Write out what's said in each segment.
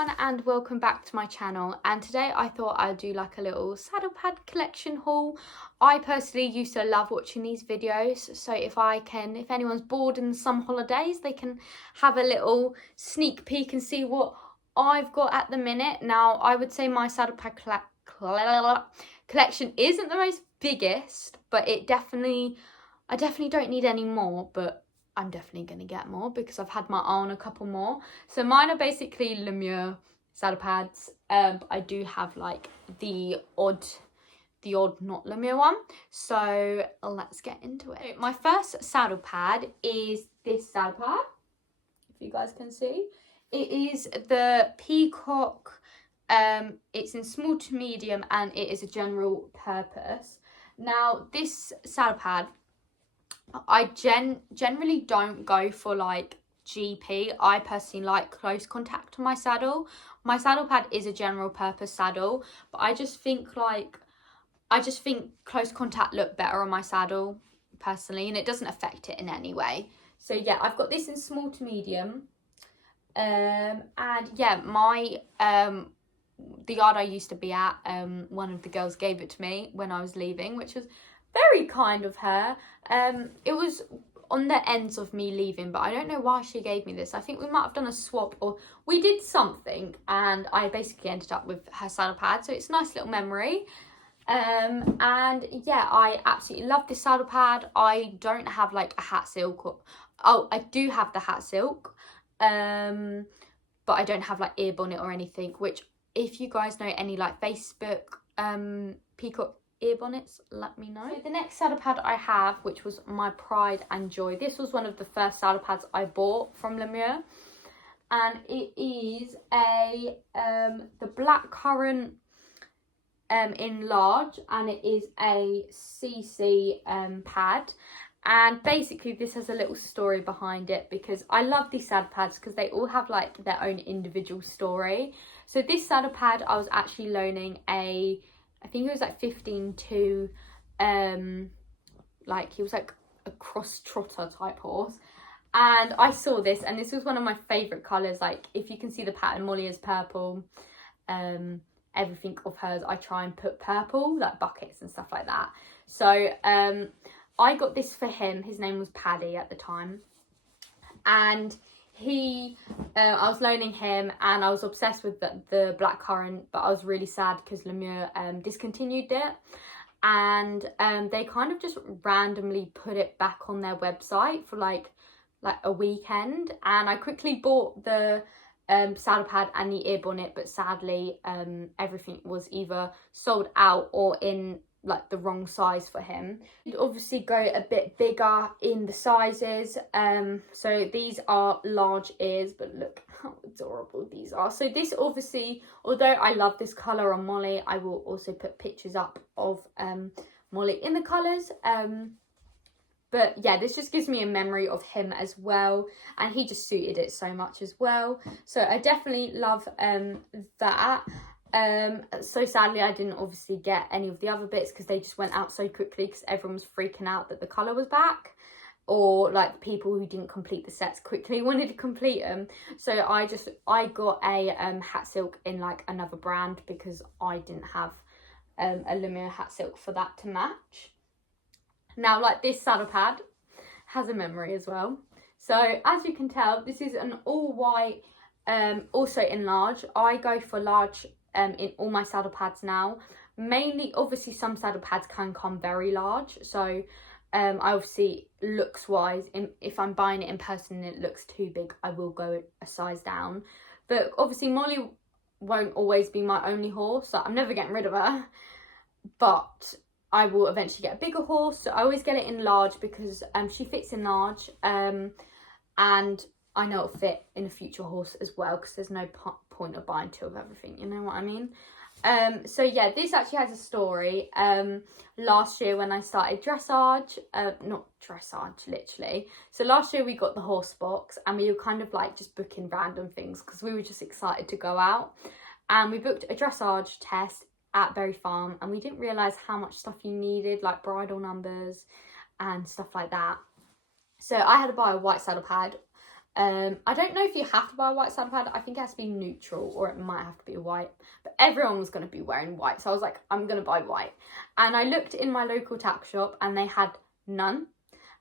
everyone and welcome back to my channel, and today I thought I'd do like a little saddle pad collection haul. I personally used to love watching these videos, so if anyone's bored in some holidays, they can have a little sneak peek and see what I've got at the minute. Now I would say my saddle pad collection isn't the most biggest, but I definitely don't need any more, but I'm definitely going to get more because I've had my eye on a couple more. So mine are basically Lemur saddle pads. I do have like the odd not Lemur one. So let's get into it. My first saddle pad is this saddle pad, if you guys can see. It is the Peacock. It's in small to medium and it is a general purpose. Now this saddle pad, I generally don't go for like GP. I personally like close contact to my saddle. My saddle pad is a general purpose saddle, but I just think close contact look better on my saddle personally, and it doesn't affect it in any way. So yeah, I've got this in small to medium. And yeah, my the yard I used to be at, one of the girls gave it to me when I was leaving, which was very kind of her. It was on the ends of me leaving, but I don't know why she gave me this. I think we might have done a swap, or we did something, and I basically ended up with her saddle pad, so it's a nice little memory. And yeah, I absolutely love this saddle pad. I don't have like a hat silk, I do have the hat silk, but I don't have like ear bonnet or anything, which if you guys know any like Facebook Peacock ear bonnets, let me know. So the next saddle pad I have, which was my pride and joy, this was one of the first saddle pads I bought from Lemur, and it is the blackcurrant in large, and it is a CC pad. And basically this has a little story behind it, because I love these saddle pads because they all have like their own individual story. So this saddle pad, I was actually loaning I think he was like 15-2, like he was like a cross trotter type horse. And I saw this, and this was one of my favourite colours. Like if you can see the pattern, Molly is purple. Everything of hers, I try and put purple, like buckets and stuff like that. So I got this for him. His name was Paddy at the time. And I was loaning him, and I was obsessed with the blackcurrant, but I was really sad because Lemur discontinued it, and they kind of just randomly put it back on their website for like a weekend, and I quickly bought the saddle pad and the ear bonnet, but sadly everything was either sold out or in like the wrong size for him. You'd obviously go a bit bigger in the sizes, so these are large ears, but look how adorable these are. So this obviously, although I love this colour on Molly, I will also put pictures up of Molly in the colours, but yeah, this just gives me a memory of him as well, and he just suited it so much as well. So I definitely love that. So sadly I didn't obviously get any of the other bits because they just went out so quickly, because everyone was freaking out that the colour was back, or like people who didn't complete the sets quickly wanted to complete them. So I got a hat silk in like another brand because I didn't have a Lemur hat silk for that to match. Now like this saddle pad has a memory as well. So as you can tell, this is an all white, also in large. I go for large in all my saddle pads now. Mainly, obviously some saddle pads can come very large, so I obviously looks wise, if I'm buying it in person and it looks too big, I will go a size down. But obviously Molly won't always be my only horse, so I'm never getting rid of her, but I will eventually get a bigger horse, so I always get it in large because she fits in large, and I know it'll fit in a future horse as well, because there's no point of buying two of everything, you know what I mean? So yeah, this actually has a story. Last year when I started dressage, not dressage literally, so last year we got the horse box, and we were kind of like just booking random things because we were just excited to go out, and we booked a dressage test at Berry Farm, and we didn't realise how much stuff you needed, like bridle numbers and stuff like that. So I had to buy a white saddle pad, I don't know if you have to buy a white saddle pad. I think it has to be neutral, or it might have to be white. But everyone was going to be wearing white, so I was like, I'm going to buy white. And I looked in my local tack shop, and they had none.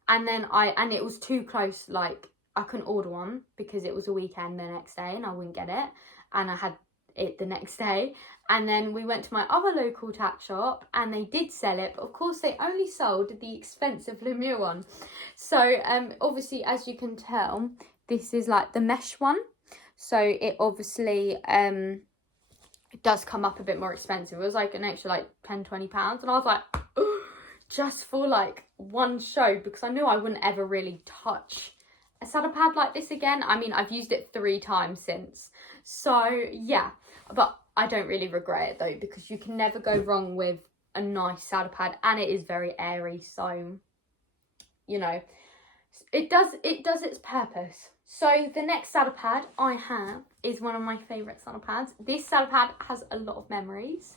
And then and it was too close. Like, I couldn't order one because it was a weekend the next day, and I wouldn't get it. And I had it the next day. And then we went to my other local tack shop, and they did sell it, but of course they only sold the expensive Lemieux one. So obviously, as you can tell, this is like the mesh one, so it obviously it does come up a bit more expensive. It was like an extra like £10-20, and I was like, just for like one show, because I knew I wouldn't ever really touch a saddle pad like this again. I mean, I've used it 3 times since, so yeah, but I don't really regret it though, because you can never go wrong with a nice saddle pad, and it is very airy, so you know, it does its purpose. So the next saddle pad I have is one of my favourite saddle pads. This saddle pad has a lot of memories.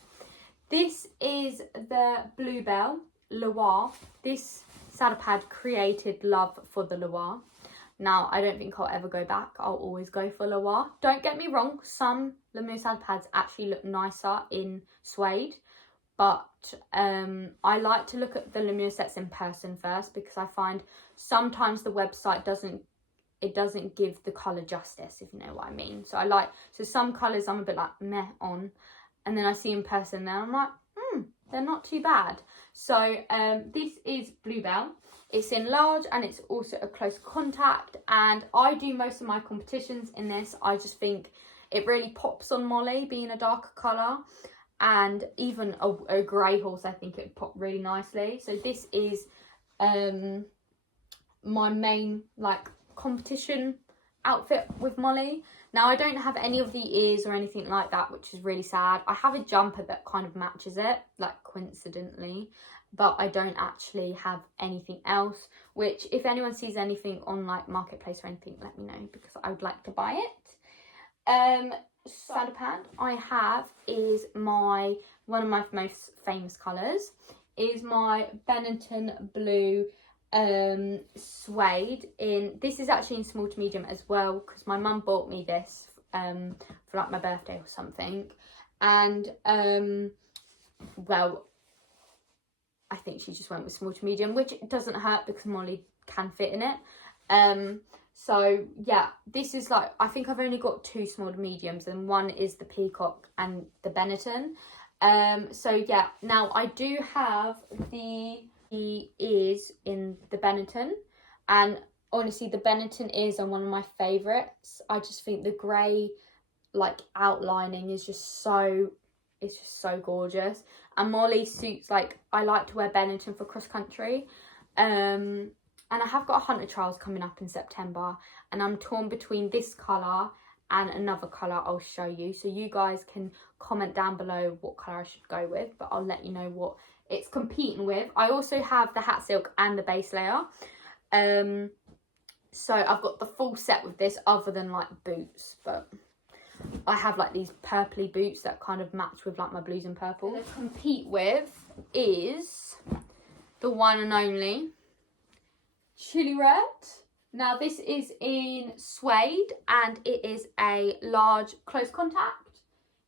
This is the Bluebell Loire. This saddle pad created love for the Loire. Now, I don't think I'll ever go back. I'll always go for Loire. Don't get me wrong, some Lemieux saddle pads actually look nicer in suede. But I like to look at the Lemieux sets in person first, because I find sometimes the website doesn't give the colour justice, if you know what I mean. So some colours I'm a bit like meh on, and then I see in person and I'm like, they're not too bad. So this is Bluebell. It's in large, and it's also a close contact, and I do most of my competitions in this. I just think it really pops on Molly, being a darker colour, and even a grey horse, I think it would pop really nicely. So this is my main like competition outfit with Molly. Now, I don't have any of the ears or anything like that, which is really sad. I have a jumper that kind of matches it, like coincidentally, but I don't actually have anything else, which if anyone sees anything on like Marketplace or anything, let me know, because I would like to buy it. Saddle pad I have is one of my most famous colours, is my Benetton blue suede. This is actually in small to medium as well, because my mum bought me this for like my birthday or something, and well, I think she just went with small to medium, which doesn't hurt because Molly can fit in it. So yeah, this is like, I think I've only got 2 small to mediums, and one is the Peacock and the Benetton. So yeah, now I do have the ears in the Benetton, and honestly the Benetton ears are one of my favourites. I just think the grey like outlining is just so gorgeous, and Molly suits, like, I like to wear Benetton for cross country, and I have got a hunter trials coming up in September, and I'm torn between this colour and another colour I'll show you, so you guys can comment down below what colour I should go with, but I'll let you know what it's competing with. I also have the hat silk and the base layer, so I've got the full set with this, other than like boots, but I have like these purpley boots that kind of match with like my blues and purple. To compete with is the one and only Chili Red. Now this is in suede, and it is a large close contact.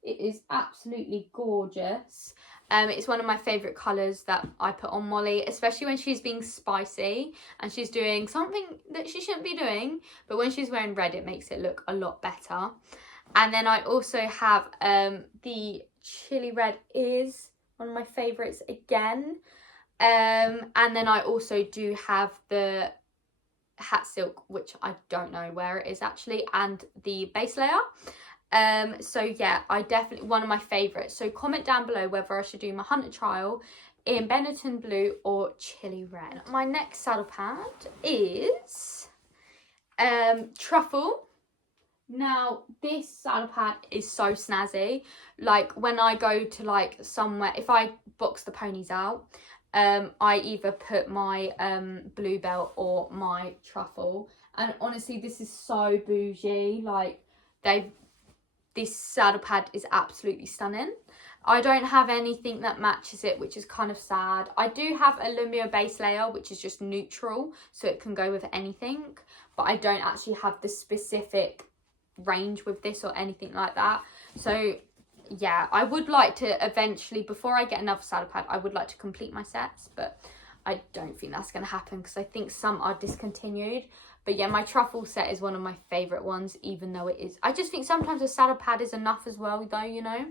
It is absolutely gorgeous. It's one of my favourite colours that I put on Molly, especially when she's being spicy and she's doing something that she shouldn't be doing, but when she's wearing red it makes it look a lot better. And then I also have the Chili Red is one of my favourites again. And then I also do have the hat silk, which I don't know where it is actually, and the base layer. So yeah, I definitely, one of my favourites. So comment down below whether I should do my hunter trial in Benetton blue or Chili Red. My next saddle pad is Truffle. Now this saddle pad is so snazzy. Like when I go to like somewhere, if I box the ponies out, I either put my Bluebell or my Truffle, and honestly this is so bougie. Like this saddle pad is absolutely stunning. I don't have anything that matches it, which is kind of sad. I do have a Lumia base layer, which is just neutral, so it can go with anything. But I don't actually have the specific range with this or anything like that. So yeah, I would like to eventually, before I get another saddle pad, I would like to complete my sets. But I don't think that's going to happen because I think some are discontinued. But yeah, my truffle set is one of my favourite ones, even though it is... I just think sometimes a saddle pad is enough as well, though, you know.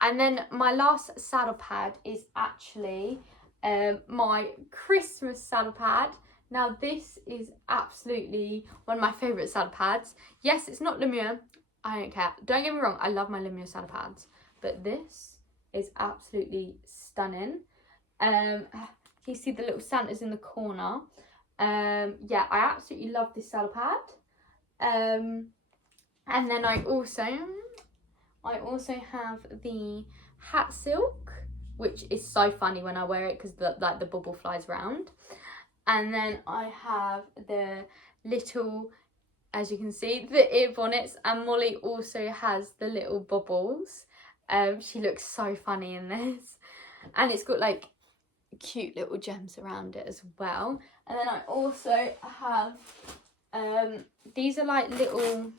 And then my last saddle pad is actually my Christmas saddle pad. Now this is absolutely one of my favourite saddle pads. Yes, it's not Lumia. I don't care. Don't get me wrong, I love my Lumia saddle pads. But this is absolutely stunning. You see the little Santas in the corner. Yeah, I absolutely love this saddle pad. And then I also have the hat silk, which is so funny when I wear it because the bubble flies round. And then I have the little, as you can see, the ear bonnets, and Molly also has the little bubbles. She looks so funny in this, and it's got like cute little gems around it as well. And then I also have these are like little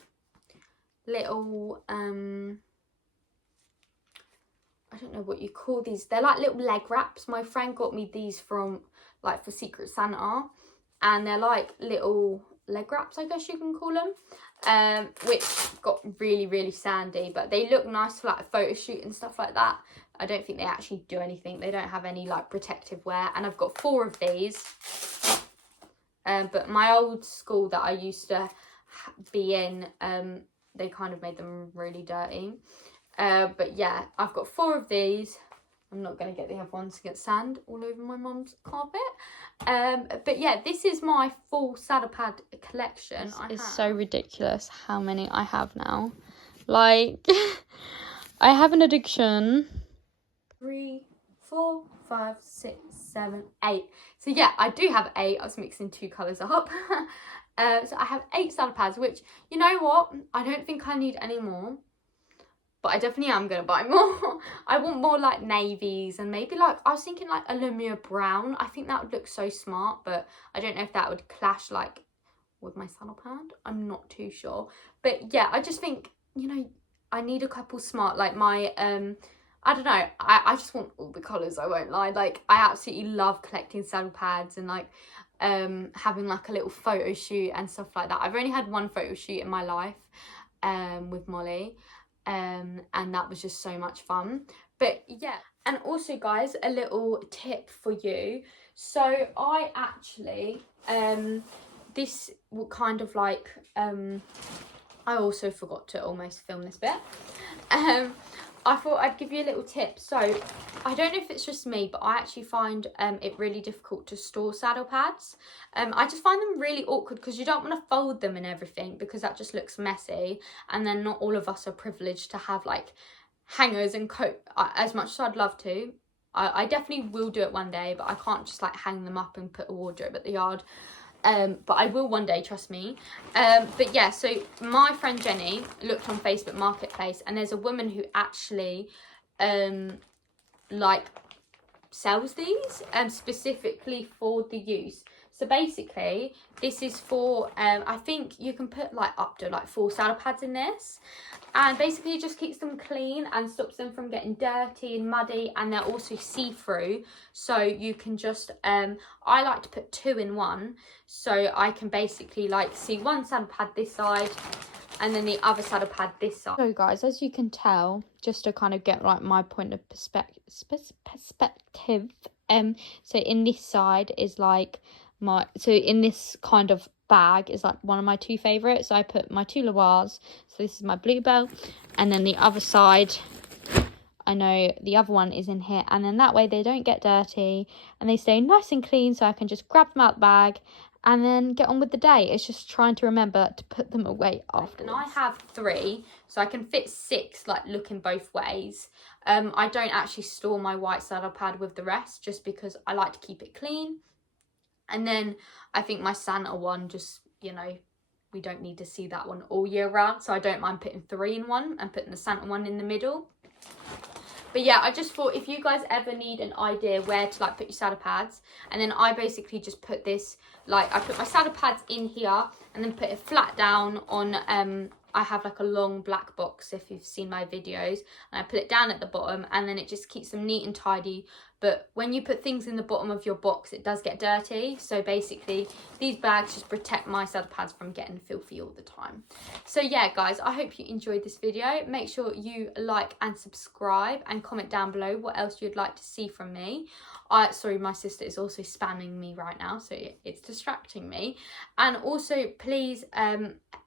I don't know what you call these. They're like little leg wraps. My friend got me these from like for Secret Santa, and they're like little leg wraps, I guess you can call them, which got really sandy, but they look nice for like a photo shoot and stuff like that. I don't think they actually do anything. They don't have any like protective wear, and I've got 4 of these. But my old school that I used to be in, they kind of made them really dirty. But yeah, I've got 4 of these. I'm not going to get the other ones to get sand all over my mum's carpet. But yeah, this is my full saddle pad collection. It's so ridiculous how many I have now. Like, I have an addiction. 3, 4, 5, 6, 7, 8. So yeah, I do have 8. I was mixing 2 colours up. So I have 8 saddle pads, which, you know what? I don't think I need any more. But I definitely am going to buy more. I want more like navies, and maybe like, I was thinking like a Lumia brown. I think that would look so smart, but I don't know if that would clash like with my saddle pad. I'm not too sure. But yeah, I just think, you know, I need a couple smart, like my, I don't know. I just want all the colours, I won't lie. Like, I absolutely love collecting saddle pads and like having like a little photo shoot and stuff like that. I've only had 1 photo shoot in my life with Molly. And that was just so much fun. But yeah, and also guys, a little tip for you. So I actually this will kind of like I also forgot to almost film this bit. I thought I'd give you a little tip. So I don't know if it's just me, but I actually find it really difficult to store saddle pads. I just find them really awkward because you don't want to fold them and everything, because that just looks messy. And then not all of us are privileged to have like hangers and coat as much as I'd love to. I definitely will do it one day, but I can't just like hang them up and put a wardrobe at the yard. But I will one day, trust me. But yeah, so my friend Jenny looked on Facebook Marketplace, and there's a woman who actually like sells these specifically for the use. So basically, this is for, I think you can put like up to like 4 saddle pads in this. And basically it just keeps them clean and stops them from getting dirty and muddy. And they're also see-through. So you can just, I like to put 2 in one. So I can basically like see one saddle pad this side and then the other saddle pad this side. So guys, as you can tell, just to kind of get like my point of perspective. So in this side is like, so in this kind of bag is like one of my 2 favorites. So I put my 2 Loires, so this is my Bluebell, and then the other side, I know the other one is in here, and then that way they don't get dirty and they stay nice and clean, so I can just grab them out the bag and then get on with the day. It's just trying to remember to put them away afterwards. And I have 3, so I can fit 6 like looking both ways. I don't actually store my white saddle pad with the rest, just because I like to keep it clean. And then I think my Santa one, just, you know, we don't need to see that one all year round. So I don't mind putting 3 in one and putting the Santa one in the middle. But yeah, I just thought if you guys ever need an idea where to like put your saddle pads, and then I basically just put this, like I put my saddle pads in here and then put it flat down on, I have like a long black box if you've seen my videos, and I put it down at the bottom, and then it just keeps them neat and tidy. But when you put things in the bottom of your box, it does get dirty. So basically these bags just protect my saddle pads from getting filthy all the time. So yeah, guys, I hope you enjoyed this video. Make sure you like and subscribe and comment down below what else you'd like to see from me. Sorry, my sister is also spamming me right now, so it's distracting me. And also please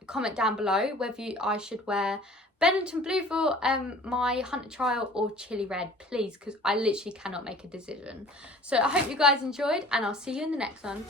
comment down below whether I should wear Benetton Blue for my hunter trial or chili red, please, because I literally cannot make a decision. So I hope you guys enjoyed, and I'll see you in the next one.